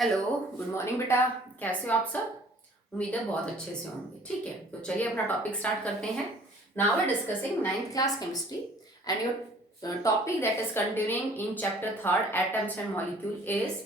Hello, good morning बेटा। कैसे हो आप सब? उम्मीद है बहुत अच्छे से होंगे। ठीक है, तो चलिए अपना टॉपिक स्टार्ट करते हैं। Now we are discussing 9th class chemistry and your topic that is continuing in chapter 3 atoms and molecule is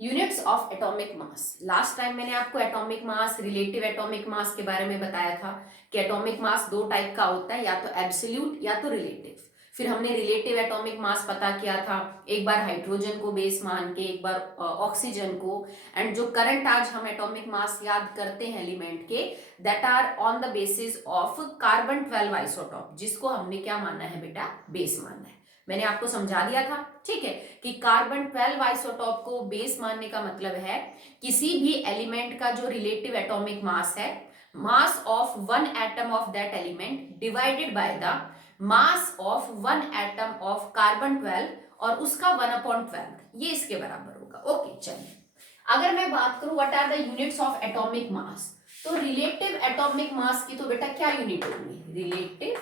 units of atomic mass. Last time मैंने आपको atomic mass, relative atomic mass के बारे में बताया था कि एटॉमिक मास दो type का होता है, या तो एब्सोल्यूट या तो रिलेटिव। फिर हमने रिलेटिव एटॉमिक मास पता किया था, एक बार हाइड्रोजन को बेस मान के, एक बार ऑक्सीजन को। एंड जो करंट आज हम एटॉमिक मास याद करते हैं एलिमेंट के, that are on the basis of carbon 12 isotope, जिसको हमने क्या माना है बेटा? बेस माना है। मैंने आपको समझा दिया था, ठीक है, कि कार्बन 12 आइसोटॉप को बेस मानने का मतलब है किसी भी एलिमेंट का जो रिलेटिव एटॉमिक मास है, mass of one atom of that element divided by the mass of one atom of carbon 12 और उसका 1/12, ये इसके बराबर होगा। ओके, चलिए अगर मैं बात करूं what are the units of atomic mass, तो रिलेटिव एटॉमिक मास की तो बेटा क्या यूनिट होगी? Relative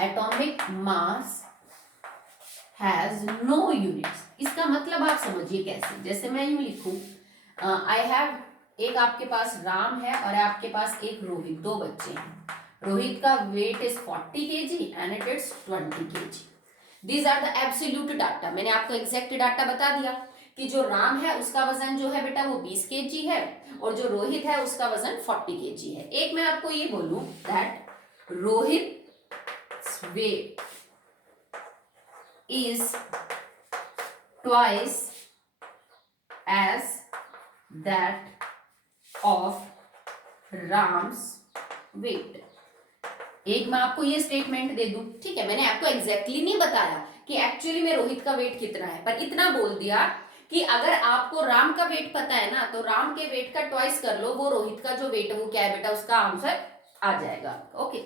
atomic mass has no units. इसका मतलब आप समझिए कैसे, जैसे मैं यूं लिखूं, आई हैव, एक आपके पास राम है और आपके पास एक रोहित, दो बच्चे हैं। रोहित का weight is 40 kg and it is 20 kg। These are the absolute data. मैंने आपको एग्जैक्ट डाटा बता दिया कि जो राम है उसका वजन जो है बेटा वो 20 kg है, और जो रोहित है उसका वजन 40 kg है। एक मैं आपको ये बोलूं that Rohit weight is twice as that of Ram's weight। एक मैं आपको ये स्टेटमेंट दे दूं, ठीक है, मैंने आपको एग्जैक्टली नहीं बताया कि एक्चुअली में रोहित का वेट कितना है, पर इतना बोल दिया कि अगर आपको राम का वेट पता है ना, तो राम के वेट का ट्वाइस कर लो, वो रोहित का जो वेट है वो क्या है बेटा, उसका आंसर आ जाएगा। Okay,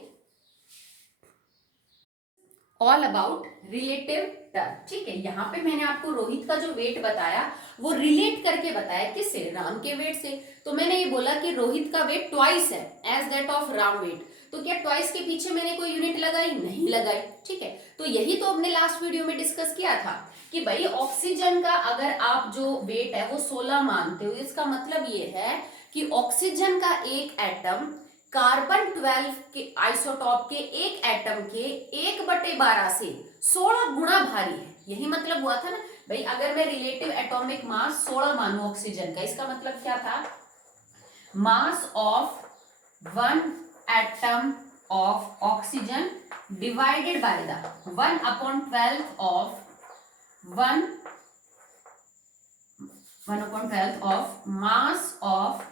all about relative term. ठीक है, यहाँ पे मैंने आपको रोहित का जो वेट बताया वो रिलेट करके बताया, किससे? राम के वेट से। तो मैंने ये बोला कि रोहित का वेट ट्वाइस है as that of Ram weight. तो क्या ट्वाइस के पीछे मैंने कोई यूनिट लगाई? नहीं लगाई। ठीक है, तो यही तो हमने लास्ट वीडियो में डिस्कस किया था कि भाई ऑक्सीजन का अगर आप जो वेट है वो 16 मानते हो, इसका मतलब ये है कि ऑक्सीजन का एक एटम कार्बन 12 के आइसोटॉप के एक एटम के 1/12 से 16 गुना भारी है। यही मतलब हुआ था ना भाई, अगर मैं रिलेटिव एटॉमिक मास 16 मानू ऑक्सीजन का, इसका मतलब क्या था? मास of one atom of oxygen divided by the 1/12 of 1/12 of mass of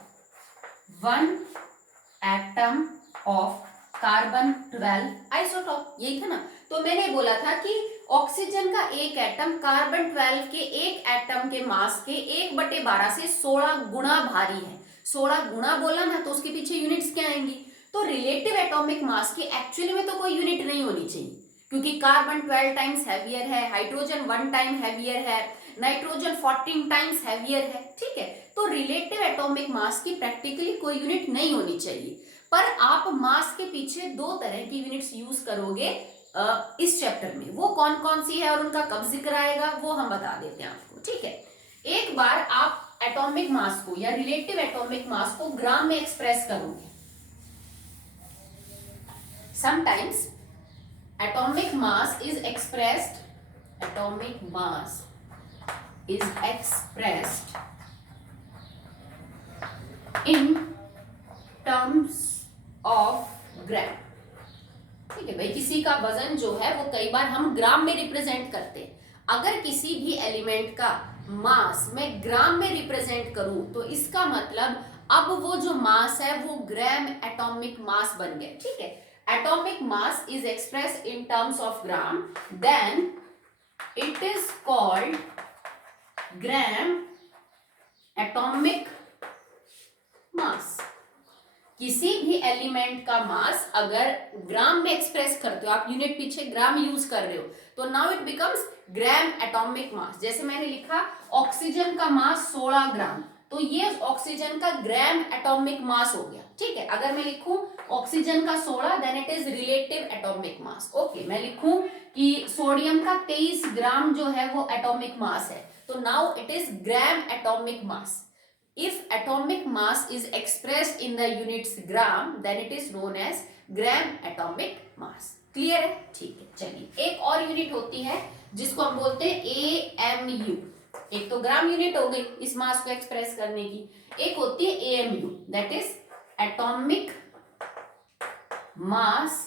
one atom of carbon 12 isotope. यही था ना। तो मैंने बोला था कि ऑक्सीजन का एक एटम कार्बन 12 के एक एटम के मास के 1/12 से 16 गुना भारी है। 16 गुना बोला ना, तो उसके पीछे यूनिट्स क्या आएंगी? तो रिलेटिव एटॉमिक मास की एक्चुअली में तो कोई यूनिट नहीं होनी चाहिए, क्योंकि कार्बन 12 टाइम्स हैवियर है, हाइड्रोजन 1 टाइम हैवियर है, नाइट्रोजन 14 टाइम्स हैवियर है। ठीक है, तो रिलेटिव एटॉमिक मास की प्रैक्टिकली कोई यूनिट नहीं होनी चाहिए, पर आप मास के पीछे दो तरह की यूनिट्स यूज करोगे इस चैप्टर में। वो कौन कौन सी है और उनका कब जिक्र आएगा वो हम बता देते हैं आपको। ठीक है, एक बार आप एटॉमिक मास को या रिलेटिव एटॉमिक मास को ग्राम में एक्सप्रेस करोगे। Sometimes atomic mass is expressed in terms of gram। ठीक है भाई, किसी का वजन जो है वो कई बार हम ग्राम में रिप्रेजेंट करते हैं। अगर किसी भी एलिमेंट का मास मैं ग्राम में रिप्रेजेंट करूं, तो इसका मतलब अब वो जो मास है वो ग्राम एटॉमिक मास बन गया। ठीक है, atomic mass is expressed in terms of gram, then it is called gram atomic mass। किसी भी एलिमेंट का मास अगर ग्राम में एक्सप्रेस करते हो, आप यूनिट पीछे ग्राम यूज कर रहे हो, तो now it becomes gram atomic मास। जैसे मैंने लिखा ऑक्सीजन का मास 16 ग्राम, तो ये ऑक्सीजन का ग्राम एटॉमिक मास हो गया। ठीक है। अगर मैं लिखूं ऑक्सीजन का 16 then it is relative atomic mass. Okay, मैं लिखूं कि सोडियम का 23 ग्राम जो है वो एटॉमिक मास है, तो now it is gram atomic mass. If atomic mass is expressed in the units gram then it is known as gram atomic mass. Clear है? ठीक है। चलिए, एक और यूनिट होती है जिसको हम बोलते हैं AMU। एक तो ग्राम यूनिट हो गई इस मास को एक्सप्रेस करने की, एक होती है AMU that is atomic mass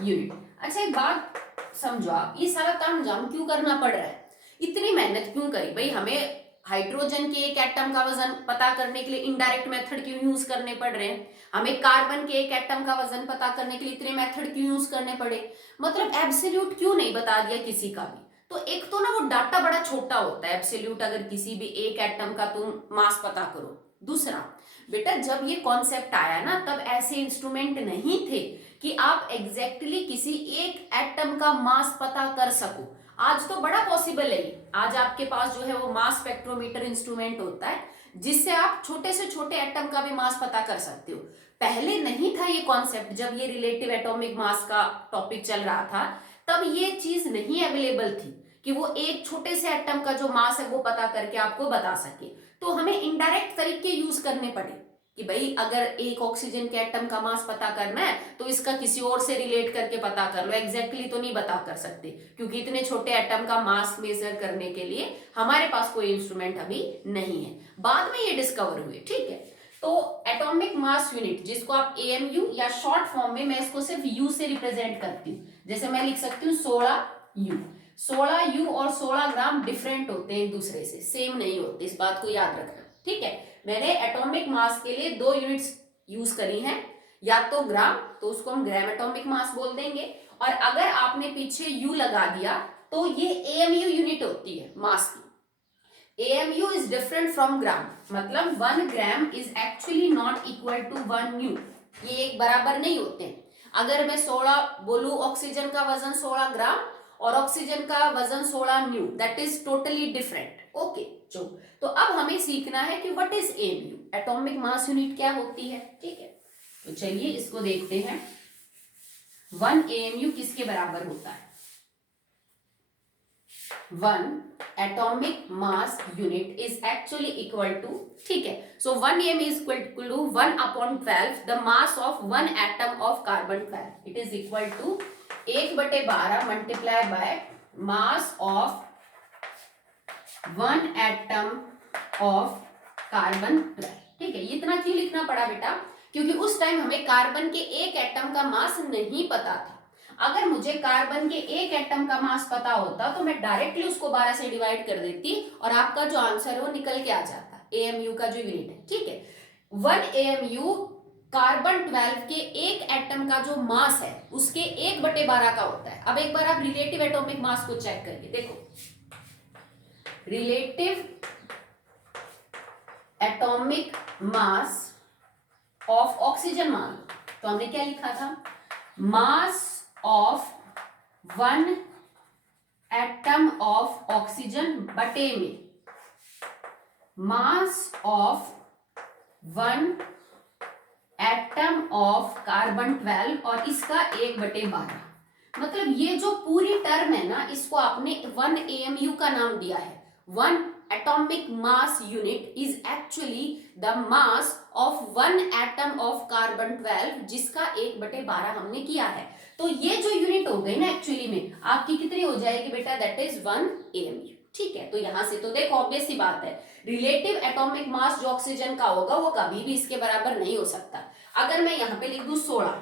unit. अच्छा, एक बात समझो, आप ये सारा तामझाम क्यों करना पड़ रहा है? इतनी मेहनत क्यों करी भाई? हमें हाइड्रोजन के एक एटम का वजन पता करने के लिए इनडायरेक्ट मेथड क्यों यूज करने पड़ रहे हैं? हमें कार्बन के एक एटम का वजन पता करने के लिए इतने मेथड क्यों यूज करने पड़े? मतलब एब्सोल्यूट क्यों नहीं बता दिया किसी का भी? तो एक तो ना वो डाटा बड़ा छोटा होता है एब्सोल्यूट, अगर किसी भी एक एटम का तुम मास पता करो। दूसरा बेटा, जब ये कॉन्सेप्ट आया ना तब ऐसे इंस्ट्रूमेंट नहीं थे कि आप एग्जैक्टली किसी एक एटम का मास पता कर सको। आज तो बड़ा पॉसिबल है ये। आज आपके पास जो है वो मास स्पेक्ट्रोमीटर इंस्ट्रूमेंट होता है जिससे आप छोटे से छोटे एटम का भी मास पता कर सकते हो। पहले नहीं था ये कॉन्सेप्ट, जब ये रिलेटिव एटॉमिक मास का टॉपिक चल रहा था तब ये चीज नहीं अवेलेबल थी कि वो एक छोटे से एटम का जो मास है वो पता करके आपको बता सके। तो हमें इनडायरेक्ट तरीके यूज करने पड़े कि भाई अगर एक ऑक्सीजन के एटम का मास पता करना है तो इसका किसी और से रिलेट करके पता कर लो। एग्जैक्टली तो नहीं बता कर सकते क्योंकि इतने छोटे एटम का मास मेजर करने के लिए हमारे पास कोई इंस्ट्रूमेंट अभी नहीं है। बाद में ये डिस्कवर हुए, ठीक है। तो एटॉमिक मास यूनिट जिसको आप AMU या शॉर्ट फॉर्म में मैं इसको सिर्फ U से रिप्रेजेंट करती हूँ। जैसे मैं लिख सकती हूँ 16U। 16U और 16 ग्राम डिफरेंट होते हैं एक दूसरे से, सेम नहीं होते, इस बात को याद रखना, ठीक है। मैंने एटॉमिक मास के लिए 2 यूनिट्स यूज करी हैं, या तो ग्राम, तो उसको हम ग्राम एटॉमिक मास बोल देंगे, और अगर आपने पीछे U लगा दिया तो ये AMU यूनिट होती है मास की। AMU is different from gram, मतलब 1 ग्राम is actually not equal to 1 U। ये एक बराबर नहीं होते हैं। अगर मैं 16 बोलूं ऑक्सीजन का वजन 16 ग्राम और ऑक्सीजन का वजन 16 new, that is totally different. Okay, तो अब हमें सीखना है कि what is AMU, atomic mass unit क्या होती है, ठीक है। तो चलिए इसको देखते हैं। 1 AMU किसके बराबर होता है? 1 atomic mass unit is actually equal to, ठीक है, so 1 AMU is equal to 1 upon 12 the mass of 1 atom of carbon 12, it is equal to 1/12 multiply by mass of 1 atom of carbon 12, ठीक है। ये इतना क्यों लिखना पड़ा बेटा? क्योंकि उस टाइम हमें कार्बन के एक एटम का मास नहीं पता था। अगर मुझे कार्बन के एक एटम का मास पता होता तो मैं डायरेक्टली उसको 12 से डिवाइड कर देती और आपका जो आंसर है वो निकल के आ जाता, AMU का जो यूनिट है, ठीक है। 1 AMU कार्बन 12 के एक एटम का जो मास है उसके 1/12 का होता है। अब एक बार आप रिलेटिव एटॉमिक मास को चेक करिए, देखो relative atomic mass of oxygen मान लो, तो हमने क्या लिखा था? Mass of 1 atom of oxygen बटे में mass of 1 atom of carbon 12 और इसका 1/12। मतलब ये जो पूरी टर्म है ना, इसको आपने 1 AMU का नाम दिया है। 1 atomic mass unit is actually the mass of 1 atom of carbon 12 जिसका 1/12 हमने किया है। तो ये जो यूनिट हो गई ना एक्चुअली में आपकी कितनी हो जाएगी बेटा? दैट इज 1 AMU, ठीक है। तो यहां से तो देखो ऑब्वियस सी बात है, रिलेटिव एटॉमिक मास जो ऑक्सीजन का होगा वो कभी भी इसके बराबर नहीं हो सकता। अगर मैं यहाँ पे लिख दूं 16,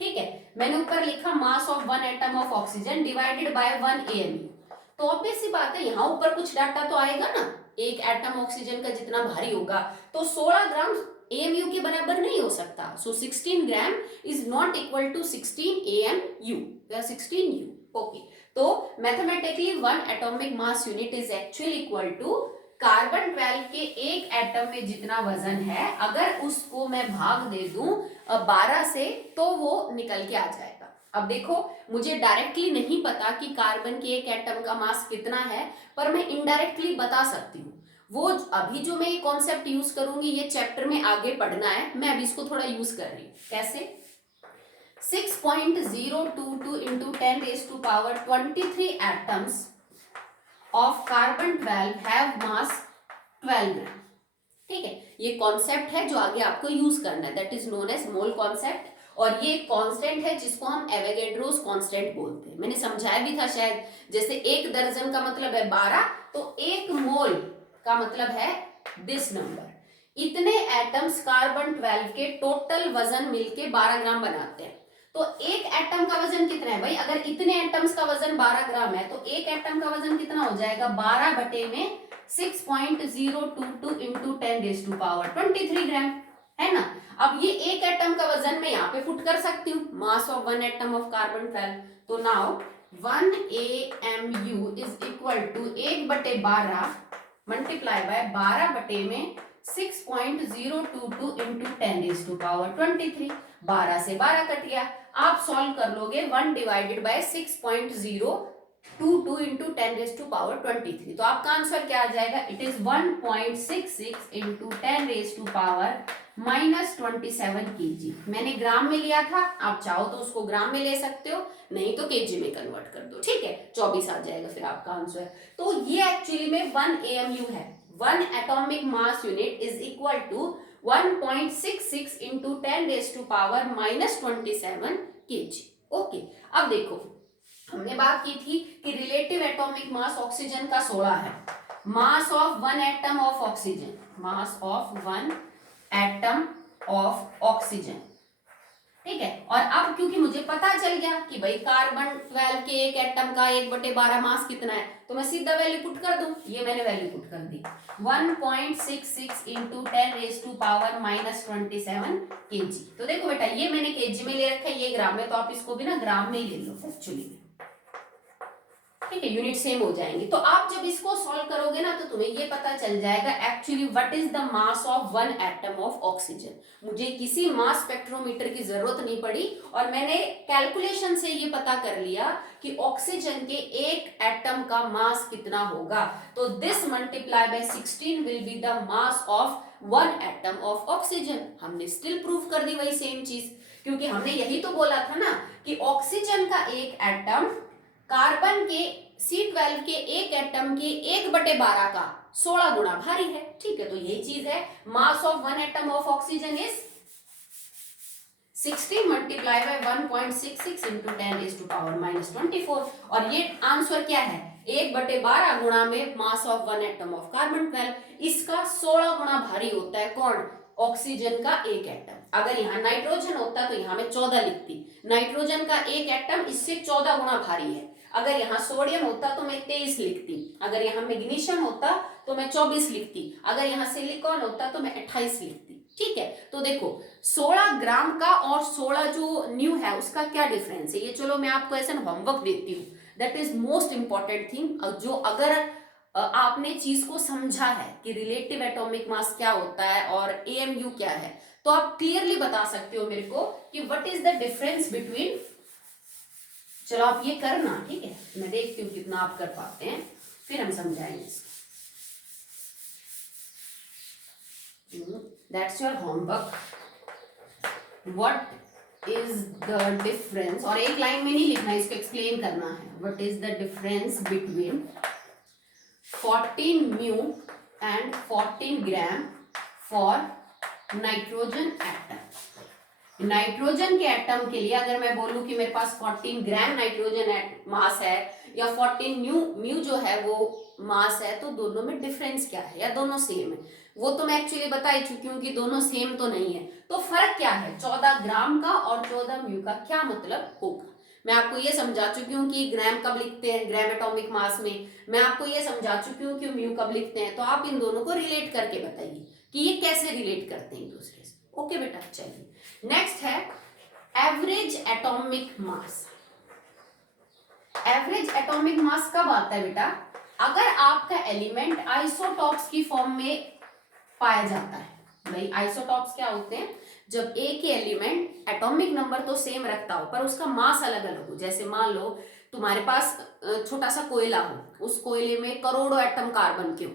ठीक है, मैंने ऊपर लिखा mass of 1 atom of oxygen divided by 1 AMU, तो ऑब्वियस सी बात है यहाँ ऊपर कुछ डाटा तो आएगा ना, एक एटम ऑक्सीजन का जितना भारी होगा, तो 16 ग्राम AMU के बराबर नहीं हो सकता। So 16 gram is not equal to 16 AMU या 16U। ओके, तो mathematically 1 atomic mass unit is actually equal to carbon 12 के एक एटम में जितना वजन है, अगर उसको मैं भाग दे दूं 12 से तो वो निकल के आ जाएगा। अब देखो मुझे डायरेक्टली नहीं पता कि कार्बन के एक एटम का मास कितना है, पर मैं इनडायरेक्टली बता सकती हूँ। वो अभी जो मैं ये कॉन्सेप्ट यूज करूंगी ये चैप्टर में आगे पढ़ना है, मैं अभी इसको थोड़ा यूज कर रही हूँ। कैसे? 6.022 into 10 raised to power 23 atoms of carbon 12 have mass 12 ग्राम। ठीक है, ये कॉन्सेप्ट है जो आगे आपको यूज करना है, that is known as mole concept. और ये कांस्टेंट है जिसको हम एवोगैड्रोस कांस्टेंट बोलते हैं। मैंने समझाया भी था शायद, जैसे एक दर्जन का मतलब है 12, तो एक मोल का मतलब है दिस नंबर। इतने एटम्स कार्बन 12 के टोटल वजन मिलके 12 ग्राम बनाते हैं। तो एक एटम का वजन कितना है भाई? अगर इतने एटम्स का वजन 12 ग्राम है तो एक एटम का वजन कितना हो जाएगा? 12 बटे में 6.022 इंटू 10 रेज़ टू पावर 23 ग्राम, है ना। अब ये एक एटम का वजन मैं यहाँ पे पुट कर सकती हूँ, mass of one atom of carbon 12। तो now 1 AMU is equal to 1 बटे 12 मल्टीप्लाई बाय 12 बटे में 6.022 इंटू 10 रेज़ टू पावर 23। 12 से 12 कट गया, आप सॉल्व कर लोगे 1 divided by 6.022 into 10 raise to power 23। तो आपका आंसर क्या आ जाएगा? It is 1.66 into 10 raise to power -27 kg। मैंने ग्राम में लिया था, आप चाहो तो उसको ग्राम में ले सकते हो, नहीं तो केजी में कन्वर्ट कर दो। ठीक है, 24 आ जाएगा फिर आपका आंसर। तो ये एक्चुअली में 1 AMU है, 1 atomic mass unit is equal to 1.66 into 10 raise to power -27 kg। Okay, अब देखो हमने बात की थी कि रिलेटिव एटॉमिक मास ऑक्सीजन का 16 है। Mass of one atom of oxygen, mass of one atom of oxygen, ठीक है। और अब क्योंकि मुझे पता चल गया कि भाई कार्बन 12 के एक एटम का 1 बटे 12 मास कितना है, तो मैं सीधा वैल्यू पुट कर दूं। ये मैंने वैल्यू पुट कर दी, 1.66 into 10 raise to power -27 kg। तो देखो बेटा, ये मैंने केजी में ले रखा है, ये ग्राम में, तो आप इसको भी ना ग्राम में ही ले लो एक्चुअली, ठीक है, यूनिट सेम हो जाएंगे। तो आप जब इसको सॉल्व करोगे ना तो तुम्हें ये पता चल जाएगा actually what is the mass of one atom of oxygen. मुझे किसी मास स्पेक्ट्रोमीटर की जरूरत नहीं पड़ी और मैंने कैलकुलेशन से ये पता कर लिया कि ऑक्सीजन के एक एटम का मास कितना होगा। तो this multiply by 16 will be the mass of one atom of oxygen. हमने स्टिल प्रूव कर दी वही सेम चीज, क्योंकि हमने यही तो बोला था ना कि ऑक्सीजन का एक एटम कार्बन के C12 के एक एटम के 1 बटे 12 का 16 गुना भारी है। ठीक है, तो यही चीज है, mass of one atom of oxygen is 16 multiply by 1.66 into 10 raise to power -24। और ये आंसर क्या है? 1 बटे 12 गुणा में मास of one atom of carbon 12, इसका 16 गुना भारी होता है कौन? ऑक्सीजन का एक एटम। अगर यहाँ नाइट्रोजन होता तो यहाँ में 14 लिखती, नाइट्रोजन का एक एटम इससे 14 गुना भारी है। अगर यहाँ सोडियम होता तो मैं 23 लिखती, अगर यहाँ मैग्नीशियम होता तो मैं 24 लिखती, अगर यहाँ सिलिकॉन होता तो मैं 28 लिखती। ठीक है, तो देखो 16 ग्राम का और 16 जो न्यू है उसका क्या डिफरेंस है, ये चलो मैं आपको ऐसा होमवर्क देती हूँ। That is most important thing, जो अगर आपने चीज को समझा है कि रिलेटिव एटॉमिक मास क्या होता है और AMU क्या है, तो आप क्लियरली बता सकते हो मेरे को कि what is the difference between. चलो आप ये करना, ठीक है, मैं देखती हूँ कितना आप कर पाते हैं, फिर हम समझाएंगे इसको। That's your homework, what is the difference, और एक लाइन में नहीं लिखना, इसको एक्सप्लेन करना है। What is the difference between 14 mu and 14 gram for nitrogen atom. Nitrogen के एटम के लिए अगर मैं बोलूं कि मेरे पास 14 ग्राम नाइट्रोजन मास है या 14 म्यू जो है वो मास है, तो दोनों में डिफरेंस क्या है या दोनों सेम है, वो तो मैं एक्चुअली बता ही चुकी हूँ कि दोनों सेम तो नहीं है। तो फर्क क्या है 14 ग्राम का और 14 म्यू का, क्या मतलब होगा। मैं आपको ये समझा चुकी हूँ कि ग्राम कब लिखते हैं ग्राम एटॉमिक मास में, मैं आपको ये समझा चुकी हूँ कि म्यू कब लिखते हैं। तो आप इन दोनों को रिलेट करके बताइए कि ये कैसे रिलेट करते हैं एक दूसरे से। ओके बेटा, चलिए नेक्स्ट है average atomic mass. Average atomic mass कब आता है बेटा? अगर आपका एलिमेंट आइसोटॉप्स की फॉर्म में पाया जाता है। भाई आइसोटॉप्स क्या होते हैं? जब एक ही एलिमेंट एटॉमिक नंबर तो सेम रखता हो पर उसका मास अलग अलग हो। जैसे मान लो तुम्हारे पास छोटा सा कोयला हो, उस कोयले में करोड़ों एटम कार्बन के हो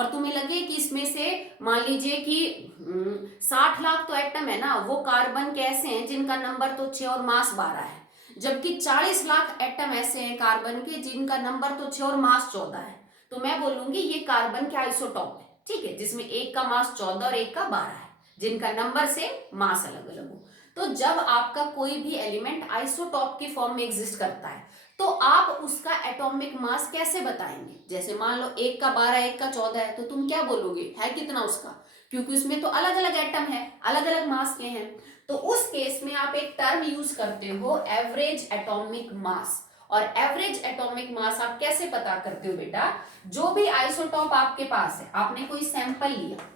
और तुम्हें लगे कि इसमें से मान लीजिए कि 60 लाख तो एटम है ना, वो कार्बन के ऐसे हैं जिनका नंबर तो 6 और मास 12 है, जबकि 40 लाख एटम ऐसे हैं कार्बन के जिनका नंबर तो 6 और मास 14 है। तो मैं बोलूंगी ये कार्बन के आइसोटॉप है, ठीक है, जिसमें एक का मास 14 और एक का 12 है, जिनका नंबर से मास अलग अलग हो। तो जब आपका कोई भी एलिमेंट आइसोटॉप की फॉर्म में एग्जिस्ट करता है तो आप उसका एटॉमिक मास कैसे बताएंगे? जैसे मान लो एक का 12 एक का 14 है, तो तुम क्या बोलोगे है कितना उसका, क्योंकि उसमें तो अलग अलग एटम है, अलग अलग मास के हैं। तो उस केस में आप एक टर्म यूज करते हो एवरेज एटॉमिक मास। और एवरेज एटॉमिक मास आप कैसे पता करते हो बेटा? जो भी आइसोटॉप आपके पास है, आपने कोई सैंपल लिया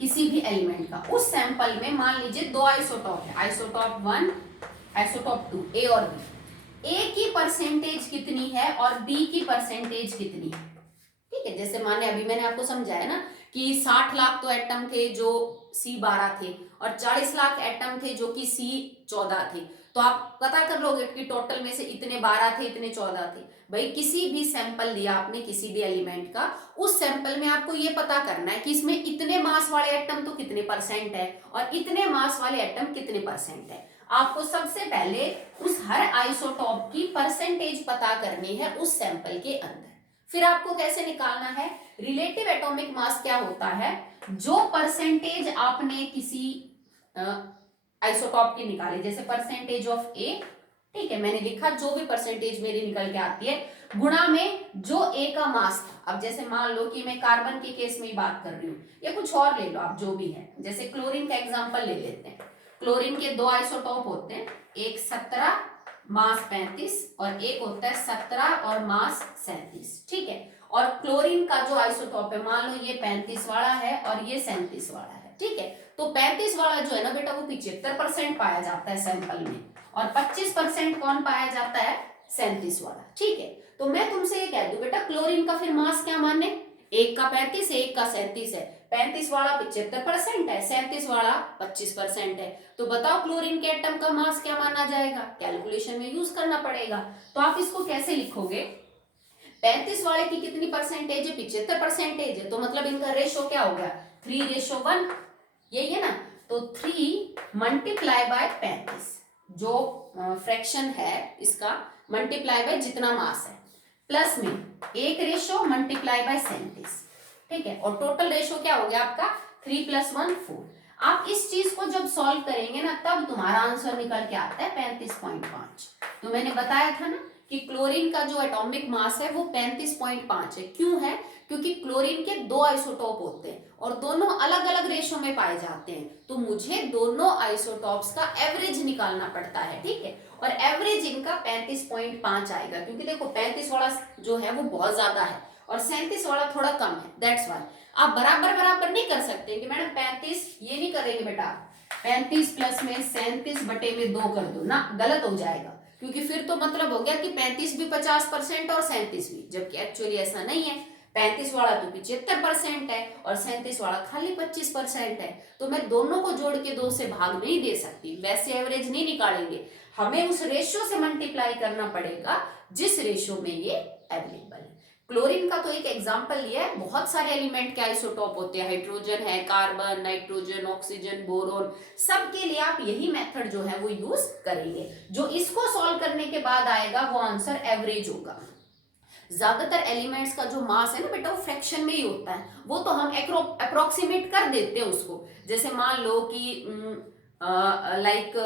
किसी भी एलिमेंट का, उस सैंपल में मान लीजिए दो आइसोटॉप है, आइसोटॉप 1 आइसोटॉप 2, ए और बी। ए की परसेंटेज कितनी है और बी की परसेंटेज कितनी है, ठीक है। जैसे माने अभी मैंने आपको समझाया ना कि 60 लाख तो एटम थे जो C12 थे और 40 लाख एटम थे जो कि C14 थे। तो आप पता कर लोगे कि टोटल में से इतने 12 थे इतने 14 थे। भाई किसी भी सैंपल लिया आपने किसी भी एलिमेंट का, उस सैंपल में आपको ये पता करना है कि इसमें इतने मास वाले एटम तो कितने परसेंट है और इतने मास वाले एटम कितने परसेंट है। आपको सबसे पहले उस हर आइसोटॉप की परसेंटेज पता करनी है उस सैंपल के अंदर। फिर आपको कैसे निकालना है? रिलेटिव एटॉमिक मास क्या होता है? जो परसेंटेज आपने किसी आइसोटॉप की निकाली, जैसे परसेंटेज ऑफ ए, ठीक है, मैंने लिखा जो भी परसेंटेज मेरी निकल के आती है गुणा में जो ए का मास था। अब जैसे मान लो कि मैं कार्बन के केस में ही बात कर रही हूँ, या कुछ और ले लो आप जो भी है, जैसे क्लोरीन का एग्जांपल ले लेते हैं। क्लोरीन के दो आइसोटॉप होते हैं, एक 17 मास 35 और एक होता है 17 और मास 37, ठीक है। और क्लोरीन का जो आइसोटॉप है, मान लो ये 35 वाला है और ये 37 वाला है, ठीक है। तो 35 वाला जो है ना बेटा वो 75% पाया जाता है सैंपल में, और 25% कौन पाया जाता है? 37 वाला, ठीक है। तो मैं तुमसे ये कह दूं बेटा क्लोरीन का फिर मास क्या माने? एक का 35 है एक का 37 है, 35 वाला 75% है, 37 वाला 25% है। तो बताओ क्लोरीन के एटम का मास क्या माना जाएगा? कैलकुलेशन में यूज करना पड़ेगा। तो आप इसको कैसे लिखोगे? 35 वाले की कितनी परसेंटेज है? 75% है, तो मतलब इनका रेशो क्या हो गया? 3:1, यही है ना। तो 3 मल्टीप्लाई बाय 35, जो फ्रैक्शन है इसका, मल्टीप्लाई बाय जितना मास है, प्लस में 1 मल्टीप्लाई बाय 37, ठीक है। और टोटल रेशो क्या हो गया आपका? 3 + 1 4। आप इस चीज को जब सॉल्व करेंगे ना तब तुम्हारा आंसर निकल के आता है 35.5। तो मैंने बताया था ना कि क्लोरीन का जो एटॉमिक मास है वो 35.5 है। क्यों है? क्योंकि क्लोरीन के दो आइसोटॉप होते हैं और दोनों अलग अलग रेशो में पाए जाते हैं, तो मुझे दोनों आइसोटॉप्स का एवरेज निकालना पड़ता है, ठीक है। और एवरेज इनका 35.5 आएगा, क्योंकि देखो 35 वाला जो है वो बहुत ज्यादा है और 37 वाला थोड़ा कम है, दैट्स वाई। आप बराबर बराबर नहीं कर सकते कि मैडम 35 ये नहीं करेंगे बेटा, 35 प्लस में 37/2 कर दो ना, गलत हो जाएगा, क्योंकि फिर तो मतलब हो गया कि 35 भी 50% और 37 भी, जबकि एक्चुअली ऐसा नहीं है। 35 वाला तो 75% है और 37 वाला खाली 25% है। तो मैं दोनों को जोड़ के 2 से भाग नहीं दे सकती, वैसे एवरेज नहीं निकालेंगे, हमें उस रेशियो से मल्टीप्लाई करना पड़ेगा जिस रेशियो में ये अवेलेबल है। क्लोरीन का तो एक एग्जांपल लिया है, बहुत सारे एलिमेंट के आइसोटॉप होते हैं, हाइड्रोजन है, कार्बन, नाइट्रोजन, ऑक्सीजन, बोरोन, सबके लिए आप यही मेथड जो है वो यूज करेंगे। जो इसको सॉल्व करने के बाद आएगा वो आंसर एवरेज होगा। ज्यादातर एलिमेंट्स का जो मास है ना बेटा वो फ्रैक्शन में ही होता है, वो तो हम अप्रोक्सीमेट कर देते हैं उसको। जैसे मान लो कि लाइक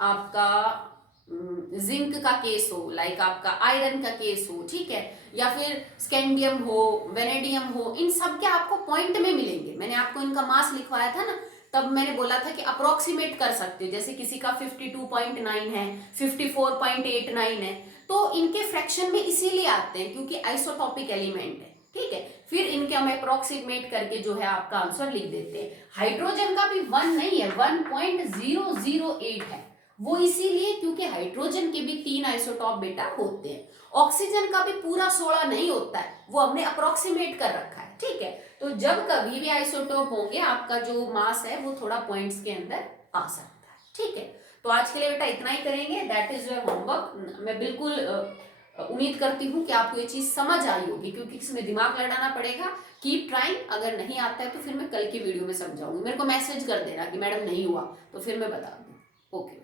आपका जिंक का केस हो, लाइक आपका आयरन का केस हो, ठीक है, या फिर स्कैंडियम हो, वेनेडियम हो, इन सब के आपको पॉइंट में मिलेंगे। मैंने आपको इनका मास लिखवाया था ना, तब मैंने बोला था कि अप्रोक्सीमेट कर सकते हो, जैसे किसी का 52.9 है, 54.89 है, तो इनके फ्रैक्शन में इसीलिए आते हैं क्योंकि आइसोटॉपिक एलिमेंट है, ठीक है। फिर इनके हम अप्रोक्सीमेट करके जो है आपका आंसर लिख देते हैं। हाइड्रोजन का भी 1 नहीं है, 1.008 है, वो इसीलिए क्योंकि हाइड्रोजन के भी 3 आइसोटॉप बेटा होते हैं। ऑक्सीजन का भी पूरा 16 नहीं होता है, वो हमने अप्रोक्सीमेट कर रखा है, ठीक है। तो जब कभी भी आइसोटॉप होंगे आपका जो मास है वो थोड़ा पॉइंट्स के अंदर आ सकता है, ठीक है। तो आज के लिए बेटा इतना ही करेंगे, दैट इज योर होमवर्क। मैं बिल्कुल उम्मीद करती हूँ कि आपको ये चीज़ समझ आई होगी, क्योंकि इसमें दिमाग लड़ाना पड़ेगा। कीप ट्राइंग, अगर नहीं आता है तो फिर मैं कल की वीडियो में समझाऊंगी। मेरे को मैसेज कर देना कि मैडम नहीं हुआ, तो फिर मैं बता दूँ। ओके।